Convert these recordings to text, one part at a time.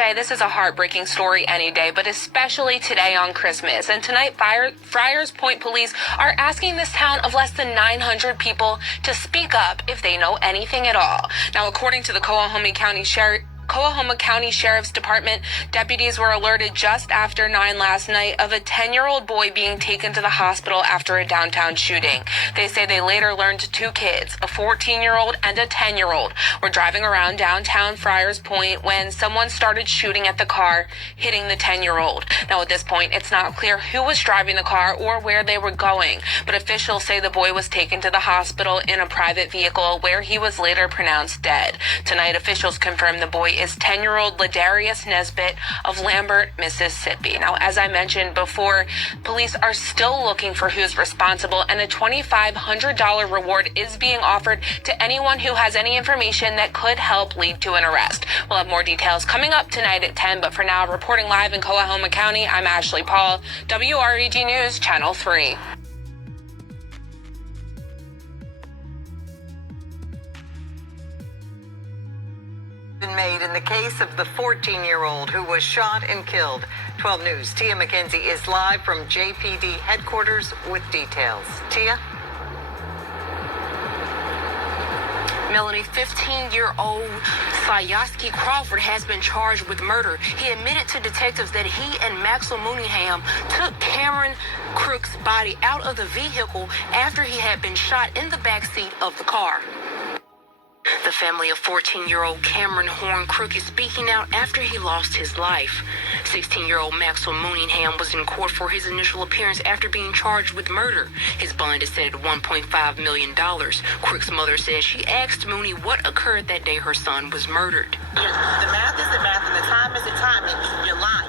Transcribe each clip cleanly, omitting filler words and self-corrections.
Shay, this is a heartbreaking story any day, but especially today on Christmas. And tonight, Friars Point police are asking this town of less than 900 people to speak up if they know anything at all. Now, according to the Coahoma County Sheriff's Department, deputies were alerted just after 9 last night of a 10-year-old boy being taken to the hospital after a downtown shooting. They say they later learned two kids, a 14-year-old and a 10-year-old, were driving around downtown Friars Point when someone started shooting at the car, hitting the 10-year-old. Now, at this point, it's not clear who was driving the car or where they were going, but officials say the boy was taken to the hospital in a private vehicle where he was later pronounced dead. Tonight, officials confirmed the boy is 10-year-old Ladarius Nesbitt of Lambert, Mississippi. Now, as I mentioned before, police are still looking for who's responsible, and a $2,500 reward is being offered to anyone who has any information that could help lead to an arrest. We'll have more details coming up tonight at 10, but for now, reporting live in Coahoma County, I'm Ashley Paul, WREG News, Channel 3. Been made in the case of the 14-year-old who was shot and killed. 12 News' Tia McKenzie is live from JPD headquarters with details. Tia? Melanie, 15-year-old Sayaski Crawford has been charged with murder. He admitted to detectives that he and Maxwell Mooneyham took Cameron Crook's body out of the vehicle after he had been shot in the backseat of the car. The family of 14-year-old Cameron Horn Crook is speaking out after he lost his life. 16-year-old Maxwell Mooneyham was in court for his initial appearance after being charged with murder. His bond is set at $1.5 million. Crook's mother says she asked Mooney what occurred that day her son was murdered. The math is the math and the time is the timing. You're lying.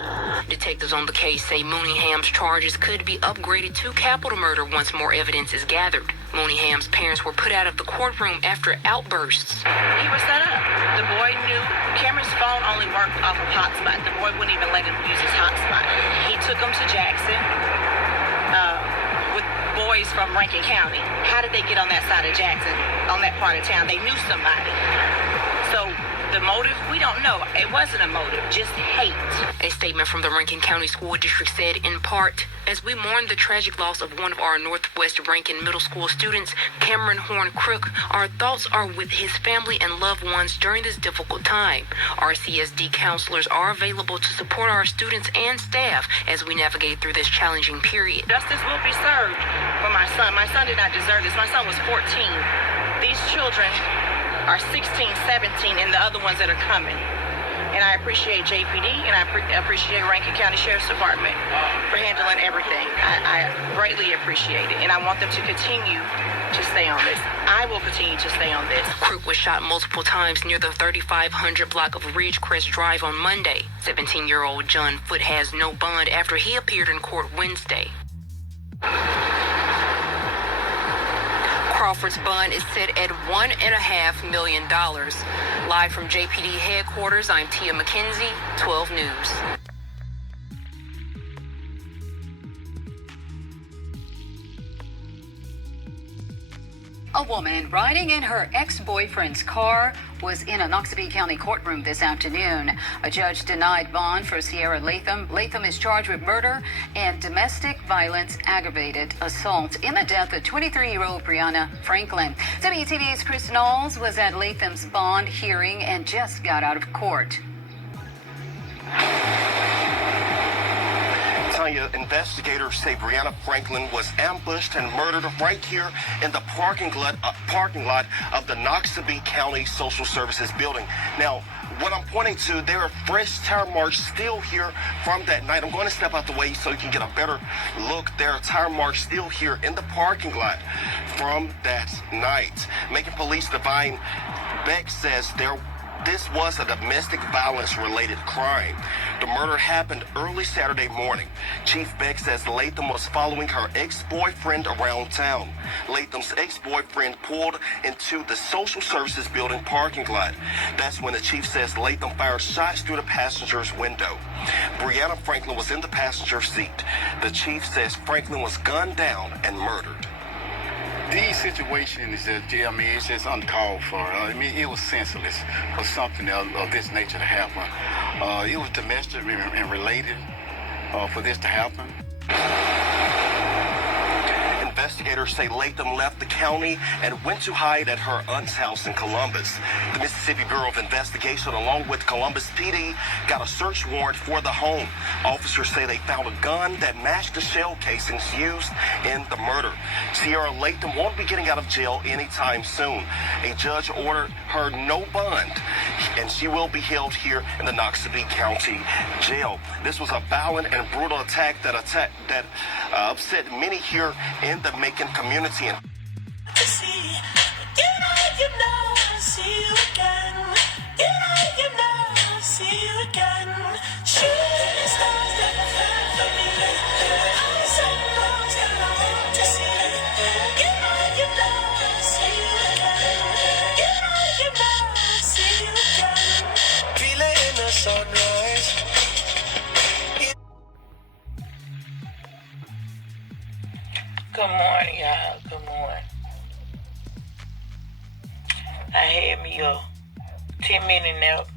Detectives on the case say Mooneyham's charges could be upgraded to capital murder once more evidence is gathered. Mooneyham's parents were put out of the courtroom after outbursts. He was set up. The boy knew Cameron's phone only worked off of hotspot. The boy wouldn't even let him use his hotspot. He took him to Jackson with boys from Rankin County. How did they get on that side of Jackson, on that part of town? They knew somebody. So the motive, we don't know. It wasn't a motive, just hate. A statement from the Rankin County School District said, in part, as we mourn the tragic loss of one of our Northwest Rankin Middle School students, Cameron Horn Crook, our thoughts are with his family and loved ones during this difficult time. RCSD counselors are available to support our students and staff as we navigate through this challenging period. Justice will be served for my son. My son did not deserve this. My son was 14. These children are 16, 17, and the other ones that are coming. And I appreciate JPD, and I appreciate Rankin County Sheriff's Department for handling everything. I greatly appreciate it, and I want them to continue to stay on this. I will continue to stay on this. Crook was shot multiple times near the 3500 block of Ridgecrest Drive on Monday. 17-year-old John Foote has no bond after he appeared in court Wednesday. Crawford's bond is set at $1.5 million. Live from JPD headquarters, I'm Tia McKenzie, 12 News. A woman riding in her ex-boyfriend's car was in a Noxubee County courtroom this afternoon. A judge denied bond for Sierra Latham. Latham is charged with murder and domestic violence aggravated assault in the death of 23-year-old Brianna Franklin. WTV's Chris Knowles was at Latham's bond hearing and just got out of court. Investigators say Brianna Franklin was ambushed and murdered right here in the parking lot of the Noxubee County Social Services building. Now, what I'm pointing to, there are fresh tire marks still here from that night. I'm going to step out the way so you can get a better look. There are tire marks still here in the parking lot from that night. Macon Police Divine Beck says this was a domestic violence related crime. The murder happened early Saturday morning. Chief Beck says Latham was following her ex-boyfriend around town. Latham's ex-boyfriend pulled into the social services building parking lot. That's when the chief says Latham fired shots through the passenger's window. Brianna Franklin was in the passenger seat. The chief says Franklin was gunned down and murdered. These situation is just, I mean, it's just uncalled for. I mean, it was senseless for something of this nature to happen. It was domestic and related for this to happen. Investigators say Latham left the county and went to hide at her aunt's house in Columbus. The Mississippi Bureau of Investigation, along with Columbus PD, got a search warrant for the home. Officers say they found a gun that matched the shell casings used in the murder. Sierra Latham won't be getting out of jail anytime soon. A judge ordered her no bond, and she will be held here in the Noxubee County Jail. This was a violent and brutal attack that upset many here in the Macon community. Good morning, y'all. Good morning. I had me a 10-minute nap.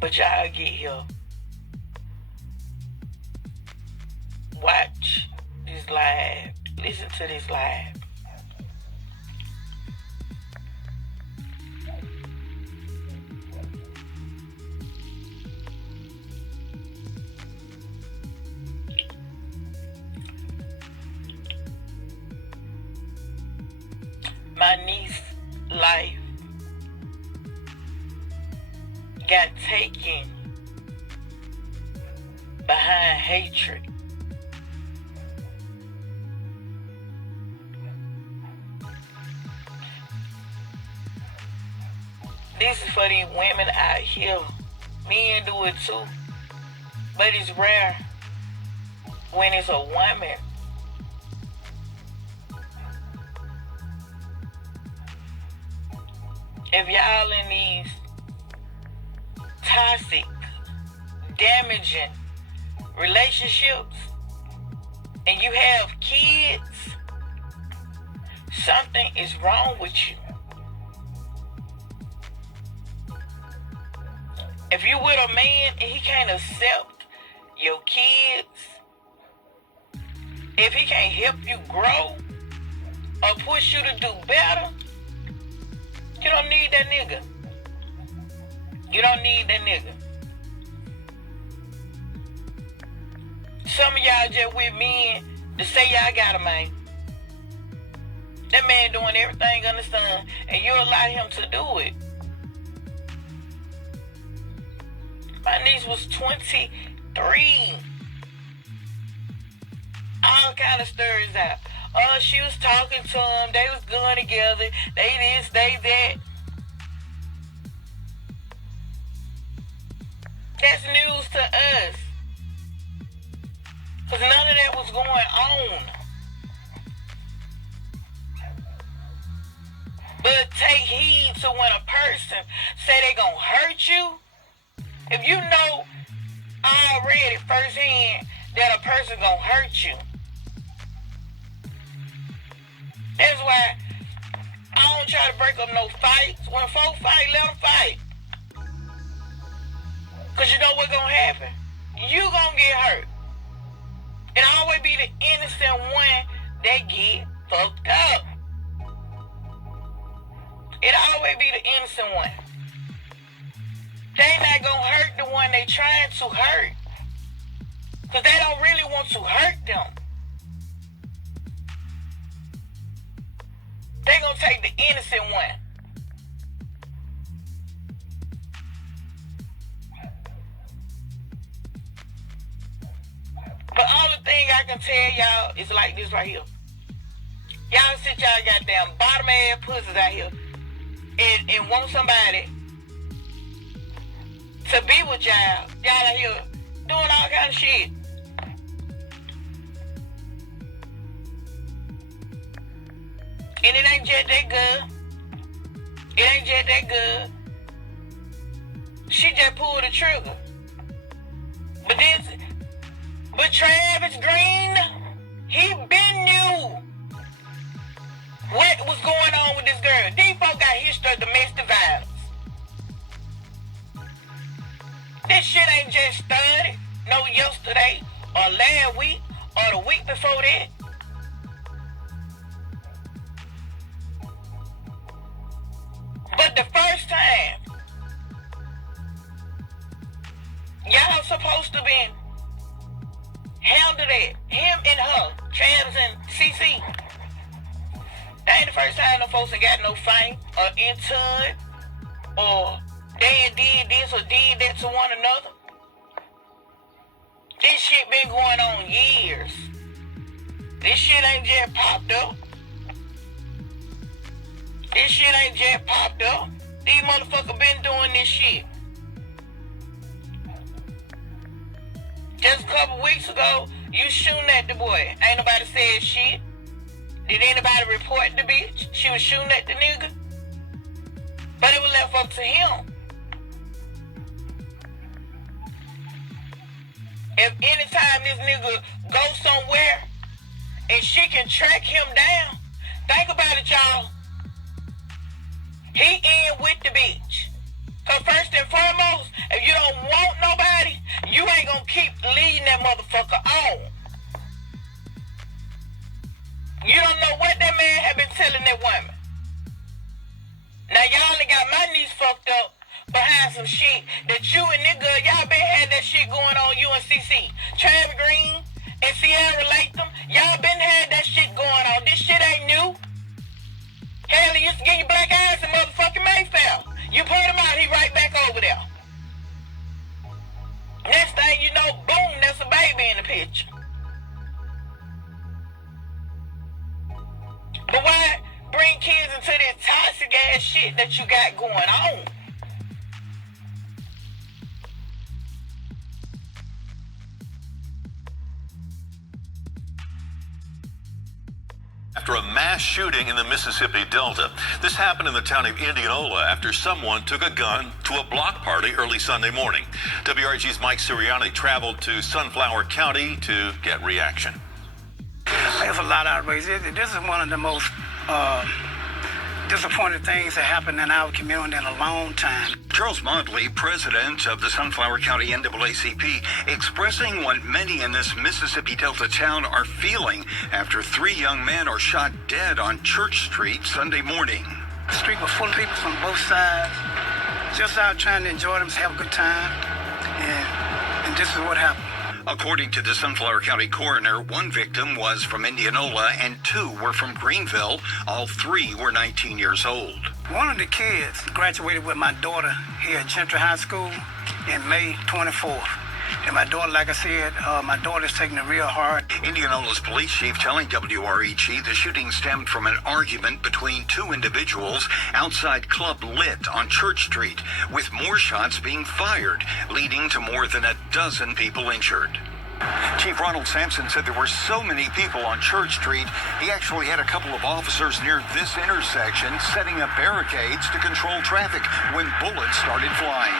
But y'all get here. Watch this live. Listen to this live. My niece's life got taken behind hatred. This is for these women out here. Men do it too. But it's rare when it's a woman. If y'all in these toxic, damaging relationships and you have kids, something is wrong with you. If you with a man and he can't accept your kids, if he can't help you grow or push you to do better, you don't need that nigga. You don't need that nigga. Some of y'all just with men to say y'all got a man. That man doing everything under the sun, and you allow him to do it. My niece was 23. All kind of stories out. She was talking to him. They was going together. They this, they that. That's news to us. Because none of that was going on. But take heed to when a person say they gonna hurt you. If you know already firsthand that a person gonna hurt you. That's why I don't try to break up no fights. When folks fight, let them fight. Because you know what's going to happen? You going to get hurt. It always be the innocent one that get fucked up. It always be the innocent one. They not going to hurt the one they trying to hurt. Because they don't really want to hurt them. They gonna take the innocent one. But all the thing I can tell y'all is like this right here. Y'all sit y'all goddamn bottom ass pussies out here and want somebody to be with y'all. Y'all out here doing all kind of shit. And it ain't just that good. It ain't just that good. She just pulled the trigger. But But Travis Green, he been knew what was going on with this girl. These folks got history of domestic violence. This shit ain't just started, no yesterday, or last week, or the week before that. But the first time, y'all supposed to be handled it, him and her, Travis and CC. That ain't the first time them folks ain't got no fight or into it, or they did this or did that to one another. This shit been going on years. This shit ain't just popped up. This shit ain't just popped up. These motherfuckers been doing this shit. Just a couple weeks ago, you shooting at the boy. Ain't nobody said shit. Did anybody report the bitch? She was shooting at the nigga. But it was left up to him. If anytime this nigga goes somewhere and she can track him down, think about it, y'all. He in with the bitch. Cause first and foremost, if you don't want nobody, you ain't gonna keep leading that motherfucker on. You don't know what that man had been telling that woman. Now y'all done got my niece fucked up behind some shit that you and nigga, y'all been had that shit going on, you and CC. Travis Green and Sierra Latham, y'all been had that shit going on. This shit ain't new. Hell, he used to give you black eyes in motherfucking Mayfair. You put him out, he right back over there. Next thing you know, boom, there's a baby in the picture. But why bring kids into this toxic ass shit that you got going on? After a mass shooting in the Mississippi Delta. This happened in the town of Indianola after someone took a gun to a block party early Sunday morning. WRG's Mike Sirianni traveled to Sunflower County to get reaction. There's a lot of outrage. This is one of the most disappointing things that happened in our community in a long time. Charles Motley, president of the Sunflower County NAACP, expressing what many in this Mississippi Delta town are feeling after 3 young men are shot dead on Church Street Sunday morning. The street was full of people from both sides, just out trying to enjoy themselves, have a good time, and this is what happened. According to the Sunflower County coroner, 1 victim was from Indianola and 2 were from Greenville. All 3 were 19 years old. One of the kids graduated with my daughter here at Gentry High School in May 24th. And my daughter, like I said, my daughter's taking it real hard. Indianola's police chief telling WREG the shooting stemmed from an argument between 2 individuals outside Club Lit on Church Street, with more shots being fired, leading to more than a dozen people injured. Chief Ronald Sampson said there were so many people on Church Street, he actually had a couple of officers near this intersection setting up barricades to control traffic when bullets started flying.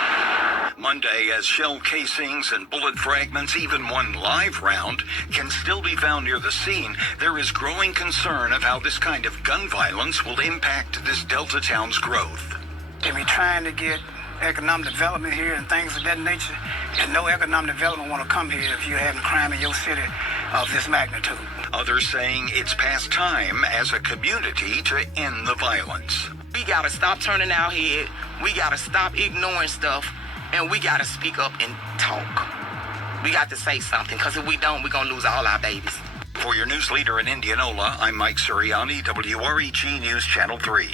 Monday, as shell casings and bullet fragments, even 1 live round, can still be found near the scene, there is growing concern of how this kind of gun violence will impact this Delta town's growth. They be trying to get economic development here and things of that nature, and no economic development want to come here if you're having crime in your city of this magnitude. Others saying it's past time as a community to end the violence. We gotta stop turning our head. We gotta stop ignoring stuff. And we gotta speak up and talk. We got to say something, because if we don't, we're gonna lose all our babies. For your news leader in Indianola, I'm Mike Sirianni, WREG News Channel 3.